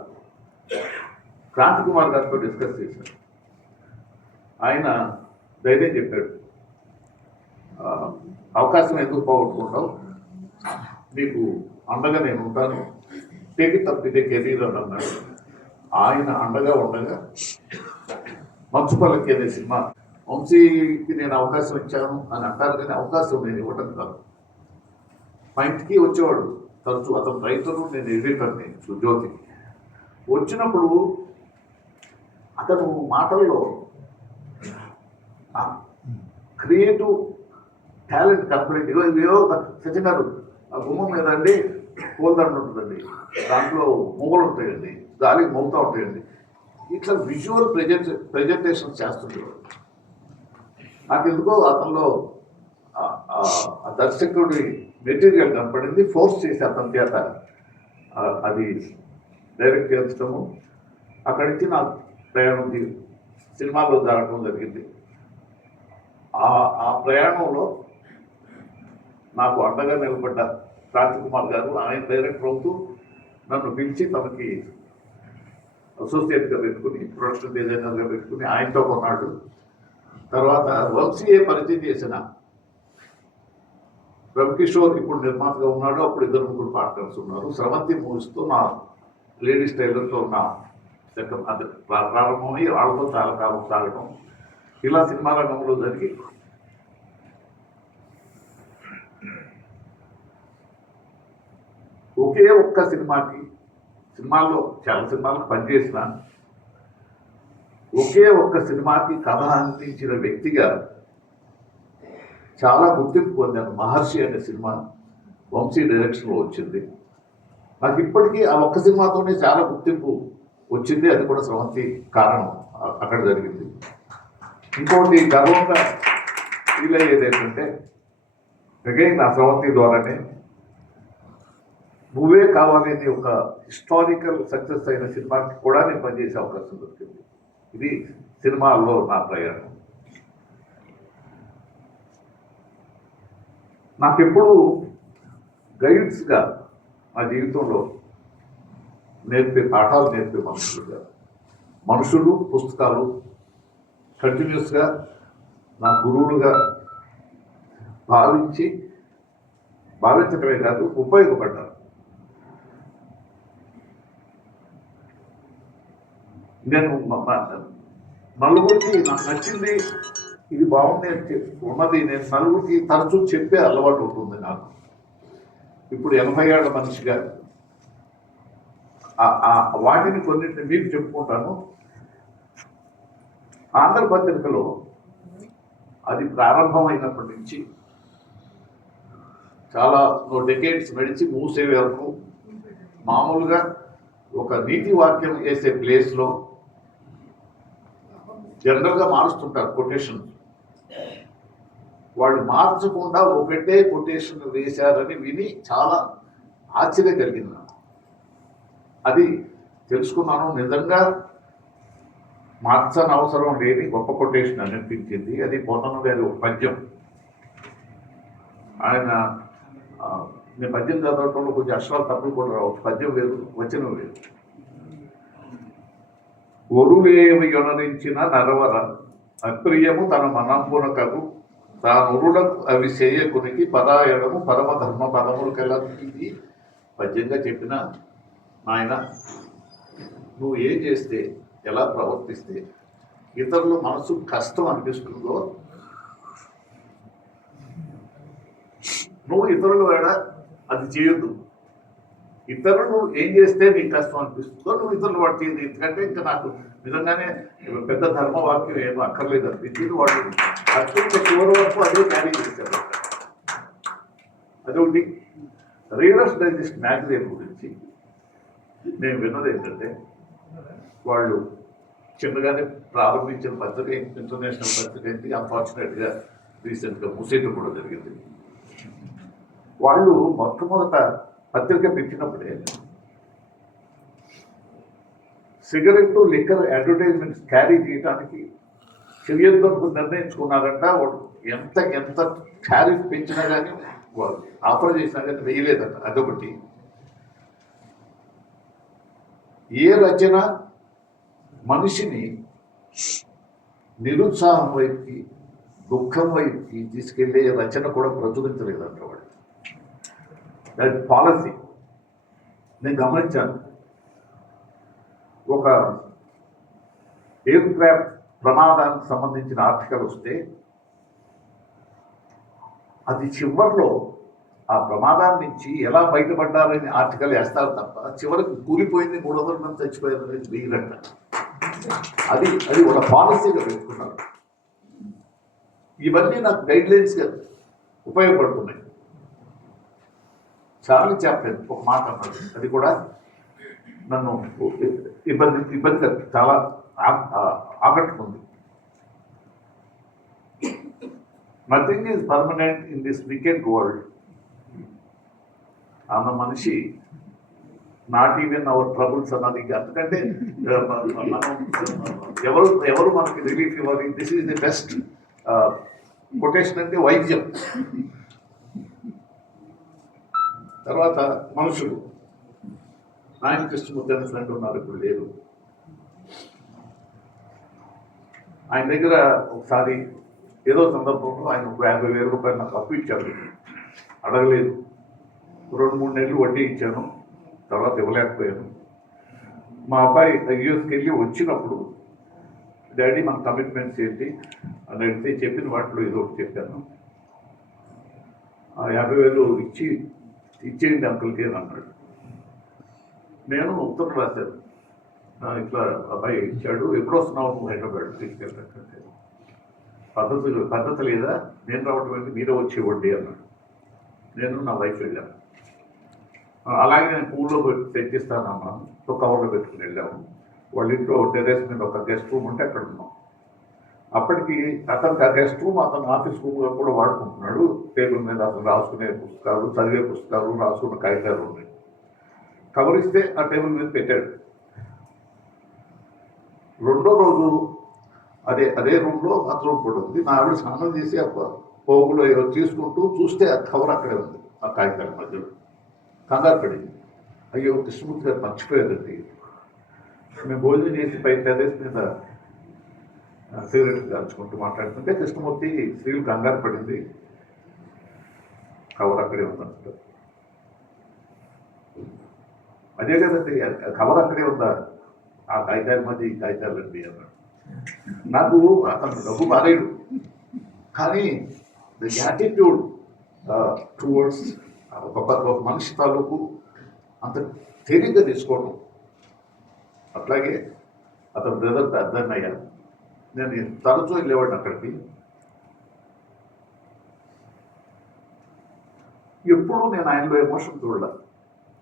క్రాంతి కుమార్ గారితో డిస్కస్ చేశాను. ఆయన ధైర్యం చెప్పాడు, అవకాశం ఎందుకు పోగొట్టుకుంటావు, నీకు అండగా నేను ఉంటాను, టేక్ ఇట్ అప్ ఇదే కెరీర్ అని అన్నాడు. ఆయన అండగా ఉండగా మంచుపల్లకి అనే సినిమా, వంశీకి నేను అవకాశం ఇచ్చాను అని అంటారు, కానీ అవకాశం నేను ఇవ్వటం కాదు. మా ఇంటికి వచ్చేవాడు తరచు, అతను రైతులు, నేను ఎడిటర్ని జ్యోతికి. వచ్చినప్పుడు అతను మాటల్లో క్రియేటివ్ టాలెంట్ కనపడింది. ఇవో సచిన్ గారు, ఆ గుమ్మం మీదండి పూలదండ ఉంటుందండి, దాంట్లో మొగ్గలు ఉంటాయండి, గాలికి మోగుతూ ఉంటాయండి, ఇట్లా విజువల్ ప్రజెంటేషన్ చేస్తుండేవాడు. నాకు ఎందుకో అతనిలో ఆ దర్శకుడి మెటీరియల్ కనపడింది. ఫోర్స్ చేసి అతని చేత అది డైరెక్ట్ చేయించడము, అక్కడి నుంచి నా ప్రయాణం సినిమాలో జరగడం జరిగింది. ఆ ప్రయాణంలో నాకు అండగా నిలబడ్డ క్రాంతి కుమార్ గారు, ఆయన డైరెక్టర్ అవుతూ నన్ను పిలిచి తనకి అసోసియేట్గా పెట్టుకుని, ప్రొడక్షన్ డిజైనర్గా పెట్టుకుని ఆయనతో కొన్నాడు. తర్వాత వంశీయే పరిచయం చేసిన రవికిషోర్ ఇప్పుడు నిర్మాతగా ఉన్నాడు. అప్పుడు 2-3 పార్ట్నర్స్ ఉన్నారు. స్రవంతి మూవీస్తో నా లేడీస్ టైలర్తో ఉన్న అది ప్రారంభమై వాళ్ళతో చాలా కాలం సాగడం, ఇలా సినిమా రంగంలో జరిగి ఒకే ఒక్క సినిమాల్లో చాలా సినిమాలకు పనిచేసిన ఒకే ఒక్క సినిమాకి కథ అందించిన వ్యక్తిగా చాలా గుర్తింపు పొందాను. మహర్షి అనే సినిమా వంశీ డైరెక్షన్లో వచ్చింది. నాకు ఇప్పటికీ ఆ ఒక్క సినిమాతోనే చాలా గుర్తింపు వచ్చింది. అది కూడా స్రవంతి కారణం అక్కడ జరిగింది. ఇంకోటి గర్వంగా ఫీల్ అయ్యేది ఏంటంటే అగైన్ నా స్రవంతి ద్వారానే నువ్వే కావాలి అని ఒక హిస్టారికల్ సక్సెస్ అయిన సినిమాకి కూడా నేను పనిచేసే అవకాశం దొరికింది. ఇది సినిమాల్లో నా ప్రయాణం. నాకెప్పుడు గైడ్స్గా నా జీవితంలో పాఠాలు నేర్పే మనుషులు పుస్తకాలు కంటిన్యూస్గా నా గురువులుగా భావించడమే కాదు ఉపయోగపడ్డారు. నేను నలుగురికి నాకు నచ్చింది ఇది బాగుంది అని ఉన్నది నేను నలుగురికి తరచూ చెప్పే అలవాటు ఉంటుంది నాకు. ఇప్పుడు 80 ఏళ్ల మనిషిగా వాటిని కొన్నింటిని మీకు చెప్పుకుంటాను. ఆంధ్రపత్రికలో అది ప్రారంభమైనప్పటి నుంచి చాలా డెకేడ్స్ నడిచి మూసే వరకు మామూలుగా ఒక నీతి వాక్యం వేసే ప్లేస్లో జనరల్గా మారుస్తుంటారు కొటేషన్. వాళ్ళు మార్చకుండా ఒకటే కొటేషన్ వేశారని విని చాలా ఆశ్చర్యం కలిగింది. అది తెలుసుకున్నాను. నిజంగా మార్చని అవసరం లేని గొప్ప కొటేషన్ అనిపించింది. అది పోతన గారి ఒక పద్యం. ఆయన నేను పద్యం చదవటంలో కొంచెం అక్షరాలు తప్పులు కూడా రావచ్చు. పద్యం వేరు, వచనం వేరు. ఒరులేమి యొనరించిన నరవర అప్రియము తన మనంపునకగు తానురులకు అవి చేయకునికి పరాయణము పరమధర్మ పదములు కలిగి పద్యంగా చెప్పిన నాయన నువ్వు ఏం చేస్తే ఎలా ప్రవర్తిస్తే ఇతరుల మనసు కష్టం అనిపిస్తుందో నువ్వు ఇతరుల వేడ అది చేయొద్దు. ఇతరులు ఏం చేస్తే నీకు కష్టం అనిపిస్తుందో నువ్వు ఇతరులు వాడు చేయదు. ఎందుకంటే ఇంకా నాకు నిజంగానే పెద్ద ధర్మవాక్యం ఏమో అక్కర్లేదు అనిపించింది. వాడు అత్యంత చివరి వరకు అదే క్యారీ చేశారు. అదొకటి. రీడర్స్ డైజెస్ట్ మ్యాగజైన్ గురించి నేను విన్నది ఏంటంటే వాళ్ళు చిన్నగానే ప్రారంభించిన పత్రిక ఇంటర్నేషనల్ పత్రిక ఏంటి, అన్ఫార్చునేట్గా రీసెంట్గా మూసేయడం కూడా జరిగింది. వాళ్ళు మొట్టమొదట పత్రిక పెట్టినప్పుడే సిగరెట్ లిక్కర్ అడ్వర్టైజ్మెంట్స్ క్యారీ చేయడానికి చెయ్యొద్దు నిర్ణయించుకున్నారంట. వాడు ఎంత ఎంత టారిఫ్ పెంచినా కానీ వాళ్ళు ఆఫర్ చేసినా కానీ వేయలేదంట. అదొకటి. ఏ రచన మనిషిని నిరుత్సాహం వైపుకి దుఃఖం వైపుకి తీసుకెళ్లే రచన కూడా ప్రచురించలేదంట వాడు. దట్ పాలసీ నేను గమనించాను. ఒక ఎయిర్ క్రాఫ్ట్ ప్రమాదానికి సంబంధించిన ఆర్టికల్ వస్తే అది చివరిలో ఆ ప్రమాదాల నుంచి ఎలా బయటపడ్డారని ఆర్టికల్ వేస్తారు తప్ప చివరికి కూలిపోయింది 300 మంది చచ్చిపోయారు అనేది వెయ్యరంట. అది అది ఒక పాలసీగా పెట్టుకున్నారు. ఇవన్నీ నాకు గైడ్లైన్స్గా ఉపయోగపడుతున్నాయి. చార్లీ చాప్లిన్ ఒక మాట అన్నాడు, అది కూడా నన్ను ఇబ్బంది చాలా ఆకట్టుకుంది. Nothing is permanent in this weekend world. అన్న మనిషి నాట్ ఈవెన్ అవర్ ట్రబుల్స్ అన్నది. అందుకంటే మనం ఎవరు మనకి రిలీఫ్ ఇవ్వాలి. This is the best quotation అంటే వైద్యం. తర్వాత మనుషులు. నాయన కృష్ణమూర్తి అనే ఫ్రెండ్ ఉన్నారు, ఇప్పుడు లేరు. ఆయన దగ్గర ఒకసారి ఏదో సందర్భంలో ఆయన 50,000 రూపాయలు నాకు అప్పు ఇచ్చారు. అడగలేదు. 2-3 నెలలు వడ్డీ ఇచ్చాను, తర్వాత ఇవ్వలేకపోయాను. మా అబ్బాయి యూఎస్కి వెళ్ళి వచ్చినప్పుడు డాడీ మన కమిట్మెంట్స్ ఏంటి అని అడిగితే చెప్పిన వాటిలో ఏదో ఒకటి చెప్పాను. 50,000 ఇచ్చేయండి అంకుల్కి అని అన్నాడు. నేను ఉత్తరం రాశాను, ఇట్లా అబ్బాయి ఇచ్చాడు, ఎప్పుడు వస్తున్నావు నువ్వు హైదరాబాద్ తీసుకెళ్ళకంటే. పద్ధతి లేదా, నేను రావటం ఏంటి, మీరే వచ్చి ఇవ్వండి అన్నాడు. నేను నా వైఫ్ వెళ్ళాను. అలాగే నేను పూల్లో తెచ్చిస్తానన్నాను. ఒక కవర్లో పెట్టుకుని వెళ్ళాము. వాళ్ళ ఇంట్లో టెర్రస్ మీద ఒక గెస్ట్ రూమ్ ఉంటే అక్కడ ఉన్నాం. అప్పటికి అతనికి ఆ గెస్ట్ రూమ్ అతను ఆఫీస్ రూమ్గా కూడా వాడుకుంటున్నాడు. టేబుల్ మీద అతను రాసుకునే పుస్తకాలు, చదివే పుస్తకాలు, రాసుకున్న కాగితాలు ఉన్నాయి. కవర్ ఇస్తే ఆ టేబుల్ మీద పెట్టాడు. రెండో రోజు అదే రూమ్లో బాత్రూమ్ కూడా ఉంది. నా ఆవిడ స్నానం చేసి ఆ పోగులో తీసుకుంటూ చూస్తే ఆ కవర్ అక్కడే ఉంది, ఆ కాగితాల మధ్యలో. కంగారు పడింది. అయ్యో, కృష్ణమూర్తి గారు మర్చిపోయారండి. మేము భోజనం చేసి పై టెర్రస్ మీద సిగరెట్లు కాల్చుకుంటూ మాట్లాడుతుంటే కృష్ణమూర్తి స్త్రీలు కంగారు పడింది, కవర్ అక్కడే ఉందంట. అదే కదండి, కవర్ అక్కడే ఉందా, ఆ కాగితాల మధ్య ఈ కాగితాలు అండి అన్నాడు. నాకు అతను డబ్బు మారేడు, కానీ ద యాటిట్యూడ్ టువర్డ్స్ ఒక మనిషి తాలూకు అంత తేలిగ్గా తీసుకోవడం. అట్లాగే అతను బ్రదర్ పెద్దన్నయ్య, నేను తరచూ వెళ్ళేవాడిని అక్కడికి. ఎప్పుడూ నేను ఆయనలో ఎమోషన్ చూడాల,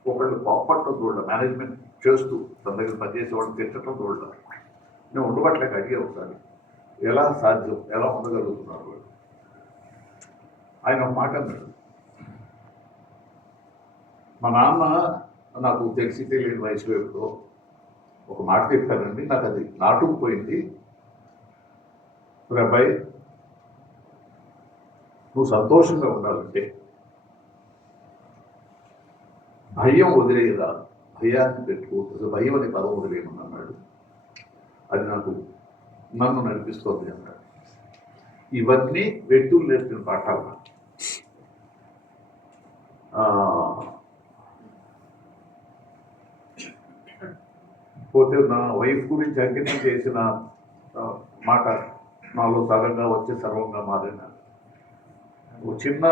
ఒకళ్ళు కోపడటం చూడాల, మేనేజ్మెంట్ చేస్తూ తన దగ్గర పనిచేసే వాళ్ళని తిట్టడం చూడాల. నేను ఉండబట్టలేక అడిగే ఒకసారి, ఎలా సాధ్యం, ఎలా ఉండగలుగుతున్నారు వాళ్ళు. ఆయన ఒక మాట అన్నాడు, మా నాన్న నాకు తెలిసి తెలియని వయసులో ఎప్పుడో ఒక మాట చెప్పానండి, నాకు అది నాటుకుపోయింది. అబ్బాయి, నువ్వు సంతోషంగా ఉండాలంటే భయం వదిలేయరా, భయాన్ని పెట్టుకోవచ్చు, భయం అనే పదం వదిలేయమని అన్నాడు. అది నన్ను నడిపిస్తోంది అన్నాడు. ఇవన్నీ వ్యక్తులు నేర్పిన పాఠాలు. పోతే నా వైఫ్ గురించి అంకితం చేసిన మాట నాలో సగంగా వచ్చి సర్వంగా మారిన ఒక చిన్న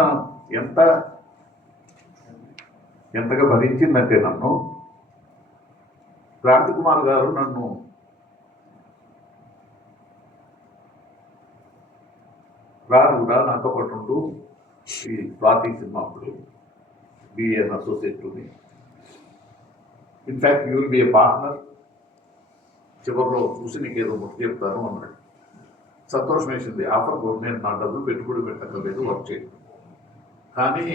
ఎంతగా భరించిందంటే నన్ను క్రాంతి కుమార్ గారు నన్ను రా నాతో పాటు ఉంటూ ఈ స్వాతి సినిమా అప్పుడు బిఏఎన్ అసోసియేట్ని, in fact you will be a partner, చివరిలో చూసి నీకు ఏదో ముట్టి చెప్తాను అన్నాడు. సంతోషం వేసింది. ఆఫర్ నేను నా డబ్బులు పెట్టుబడి పెట్టక్కర్లేదు, వర్క్ చేయను. కానీ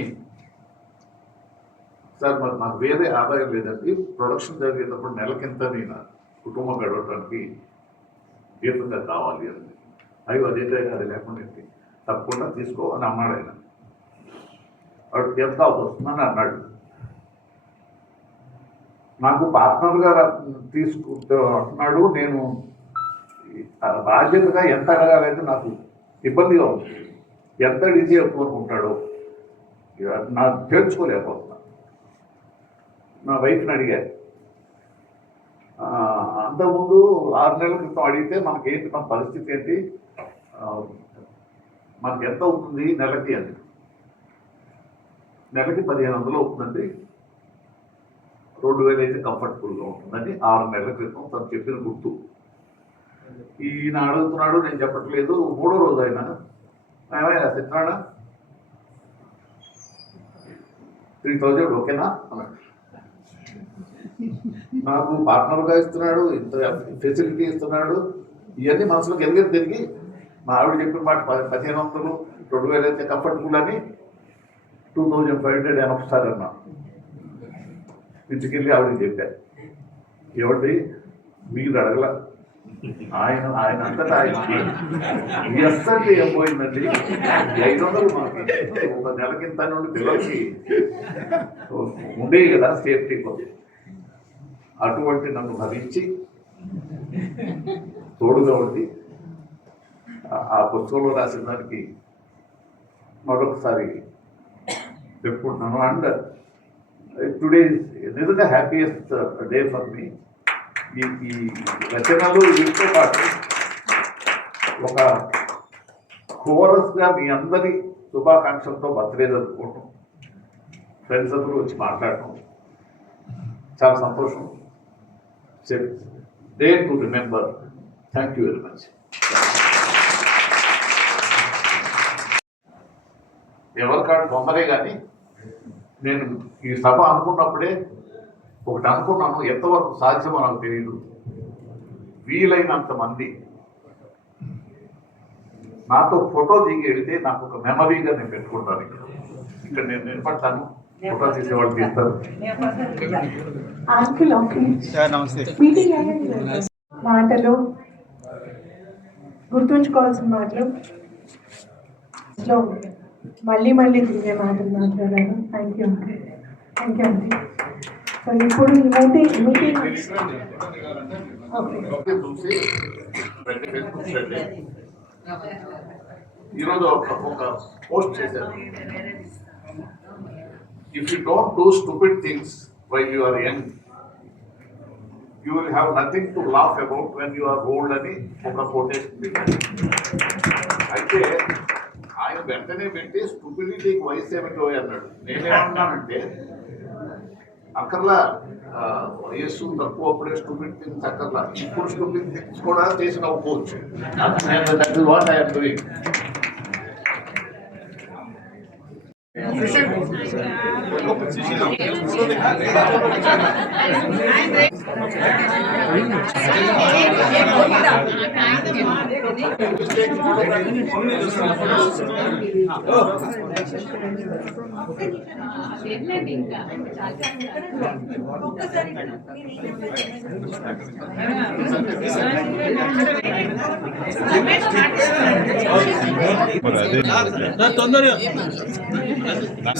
సార్ మరి నాకు వేరే ఆదాయం లేదండి, ప్రొడక్షన్ జరిగేటప్పుడు నెలకింత నేను కుటుంబం గడవడానికి జీతంగా కావాలి అని. అయ్యో అదేంటే అది లేకుండా ఏంటి, తప్పకుండా తీసుకో అని అన్నాడు ఆయన. వాడు ఎంత వస్తుందని అన్నాడు. నాకు పార్ట్నర్గా తీసుకుంటూ అంటున్నాడు. నేను బాధ్యతగా ఎంత అడగాలంటే నాకు ఇబ్బందిగా ఉంది. ఎంత డిజీ కోరుకుంటాడో నాకు తెలుసుకోలేకపోతున్నా. నా వైఫ్ని అడిగాను. అంతకుముందు 6 నెలల క్రితం అడిగితే మనకేంటి, మన పరిస్థితి ఏంటి, మనకి ఎంత అవుతుంది నెలకి అని. నెలకి 1500 అవుతుందండి, 2000 అయితే కంఫర్టబుల్గా ఉంటుందని 6 నెలల క్రితం తను చెప్పిన గుర్తు. ఈయన అడుగుతున్నాడు, నేను చెప్పట్లేదు. 3వ రోజు ఆయన ఏమైనా చెప్తున్నాడా, 3000 ఓకేనా అన్నాడు. నాకు పార్ట్నర్గా ఇస్తున్నాడు, ఇంత ఫెసిలిటీ ఇస్తున్నాడు, ఇవన్నీ మనసులో తిరిగి మా ఆవిడ చెప్పిన మాట 1500, 2000 అయితే కంఫర్టబుల్ అని 2500 ఎనఫ్ సార్ అన్నా. ఇంటికెళ్ళి ఆవిడకి చెప్పారు, ఏమండి మీరు అడగల, ఆయన అంతటా ఆయన ఎస్సండి ఏం పోయిందండి, 500 మాకు ఒక నెలకింత నుండి పిల్లలకి ఉండేవి కదా సేఫ్టీ కోసం. అటువంటి నన్ను భరించి తోడుగా ఉండి ఆ పుస్తకంలో రాసిన దానికి మరొకసారి చెప్పుకుంటున్నాను. అండ్ టుడే నిజంగా హ్యాపీయెస్ట్ డే ఫర్ మీ. ఈ రచనలు వీటితో పాటు ఒక కోరస్గా మీ అందరి శుభాకాంక్షలతో బర్త్డే జరుపుకోవటం, ఫ్రెండ్స్ అందరూ వచ్చి మాట్లాడటం చాలా సంతోషం. Day to remember. Thank you very much. ఎవరికాడు బొమ్మలే కానీ నేను ఈ సభ అనుకున్నప్పుడే ఒకటి అనుకున్నాను, ఎంతవరకు సాధ్యమో నాకు తెలియదు. వీలైనంత మంది నాతో ఫోటో దిగి వెళితే నాకు ఒక మెమరీగా నేను పెట్టుకుంటాను. ఇక్కడ నేను నిలబడతాను, ఫోటో తీసేవాళ్ళు తీస్తారు. అంకుల్ మీటింగ్ అయ్యింది. మాటలు గుర్తుంచుకోవాల్సిన మాటలు లో మళ్ళీ మళ్ళీ తిరిగే మాటలు మాట్లాడాను. Thank you uncle. Thank you అండి. సో ఇప్పుడు ఈ మీటింగ్ ఓకే చూసి ఈరోజు ఒక పోస్ట్ చేశారు. If you don't do stupid things while you are young, you will have nothing to laugh about when you are old అని ఒక కొటేషన్ పెట్టారు. అయితే ఆయన వెంటనే పెట్టి స్టూపిడిటీకి వయసు ఏమిటో అన్నాడు. నేనేమన్నానంటే అక్కర్లా వయస్సు తక్కువ అప్పుడే స్టూపిడ్ థింగ్స్ అక్కర్లా, ఇప్పుడు స్టూపిడ్ థింగ్స్ కూడా చేసి నవ్వుకోవచ్చు. That is what I'm doing.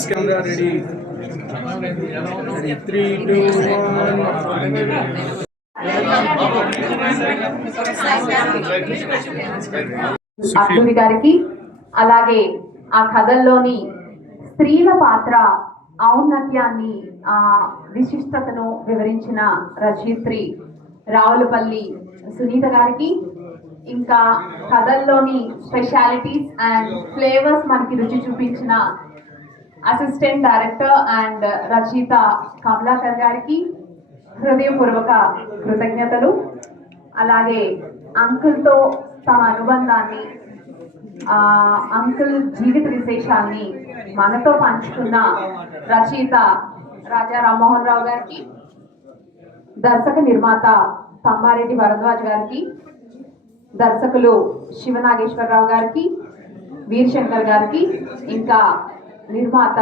Camera ready 3, 2, 1. Abdul గారికి, అలాగే ఆ కథల్లోని స్త్రీల పాత్ర ఔన్నత్యాన్ని, విశిష్టతను వివరించిన రచయిత్రి రావులపల్లి సునీత గారికి, ఇంకా కథల్లోని స్పెషాలిటీస్ అండ్ ఫ్లేవర్స్ మనకి రుచి చూపించిన అసిస్టెంట్ డైరెక్టర్ అండ్ రచయిత కమలాకర్ గారికి హృదయపూర్వక కృతజ్ఞతలు. అలాగే అంకుల్తో తమ అనుబంధాన్ని, అంకుల్ జీవిత విశేషాన్ని మనతో పంచుకున్న రచయిత రాజా రామ్మోహన్ రావు గారికి, దర్శక నిర్మాత తమ్మారెడ్డి భరద్వాజ్ గారికి, దర్శకులు శివనాగేశ్వరరావు గారికి, వీరశంకర్ గారికి, ఇంకా నిర్మాత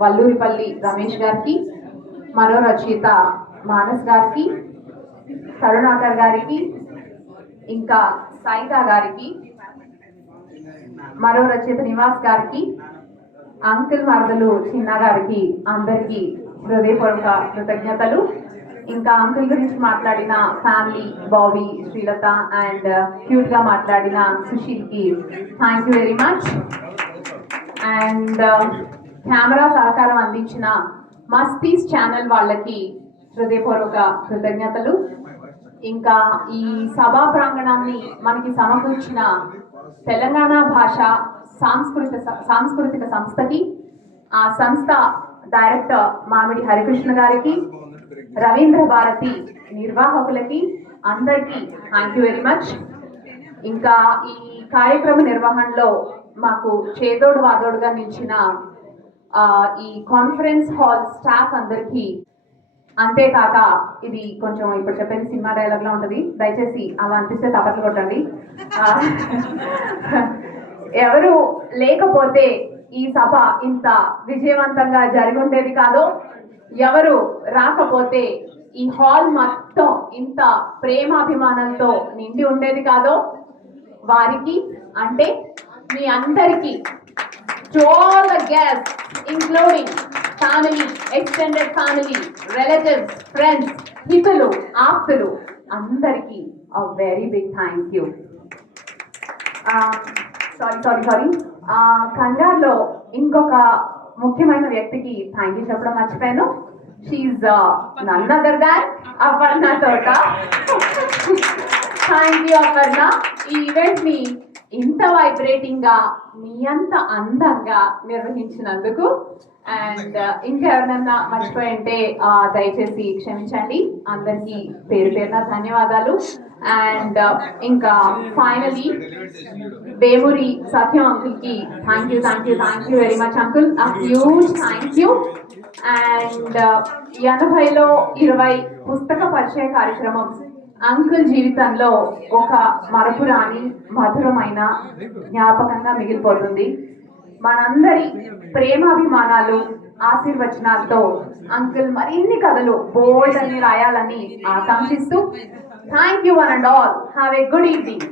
వల్లూరిపల్లి రమేష్ గారికి, మరో రచయిత మానస్ గారికి, కరుణాకర్ గారికి, ఇంకా సైదా గారికి, మరో రచయిత నివాస్ గారికి, అంకుల్ మరదలు చిన్న గారికి, అందరికీ హృదయపూర్వక కృతజ్ఞతలు. ఇంకా అంకుల్ గురించి మాట్లాడిన family, Bobby, Srilatha and cute గా మాట్లాడిన సుశీల్కి thank you very much. And camera సహకారం అందించిన మస్తీస్ ఛానల్ వాళ్ళకి హృదయపూర్వక కృతజ్ఞతలు. ఇంకా ఈ సభా ప్రాంగణాన్ని మనకి సమకూర్చిన తెలంగాణ భాష సాంస్కృతిక సంస్థకి, ఆ సంస్థ డైరెక్టర్ మామిడి హరికృష్ణ గారికి, రవీంద్ర భారతి నిర్వాహకులకి అందరికీ థ్యాంక్ యూ వెరీ మచ్. ఇంకా ఈ కార్యక్రమ నిర్వహణలో మాకు చేదోడు వాదోడుగా నిలిచిన ఈ కాన్ఫరెన్స్ హాల్ స్టాఫ్ అందరికీ, అంతేకాక ఇది కొంచెం ఇప్పుడు చెప్పేది సినిమా డైలాగ్ లా ఉంటుంది, దయచేసి అలా అనిపిస్తే తపట్లు కొట్టండి. ఎవరు లేకపోతే ఈ సభ ఇంత విజయవంతంగా జరిగి ఉండేది కాదు, ఎవరు రాకపోతే ఈ హాల్ మొత్తం ఇంత ప్రేమాభిమానంతో నిండి ఉండేది కాదు. వారికి అంటే మీ అందరికీ, to all the guests including family, extended family, relatives, friends, హితులు, ఆప్తులు అందరికీ a very big thank you. Sorry కంగారులో ఇంకొక ముఖ్యమైన వ్యక్తికి థ్యాంక్ యూ చెప్పడం మర్చిపోయాను. She's none other than Aparna Thota. Thank you Aparna, ఈ ఈవెంట్ ని ఇంత వైబ్రేటింగ్ గా, మీ అంత అందంగా నిర్వహించినందుకు. అండ్ ఇంకెవరినన్నా మర్చిపోయింటే దయచేసి క్షమించండి. అందరికీ పేరు పేరున ధన్యవాదాలు. అండ్ ఇంకా ఫైనలీ వేమూరి సత్యం అంకుల్ కి thank you very much uncle, huge thank you. And 80లో 20 పుస్తక పరిచయ కార్యక్రమం అంకుల్ జీవితంలో ఒక మరపురాని మధురమైన జ్ఞాపకంగా మిగిలిపోతుంది. మనందరి ప్రేమాభిమానాలు ఆశీర్వచనాలతో అంకుల్ మరిన్ని కథలు బోల్డ్ అని రాయాలని ఆకాంక్షిస్తూ thank you one and all. Have a good evening.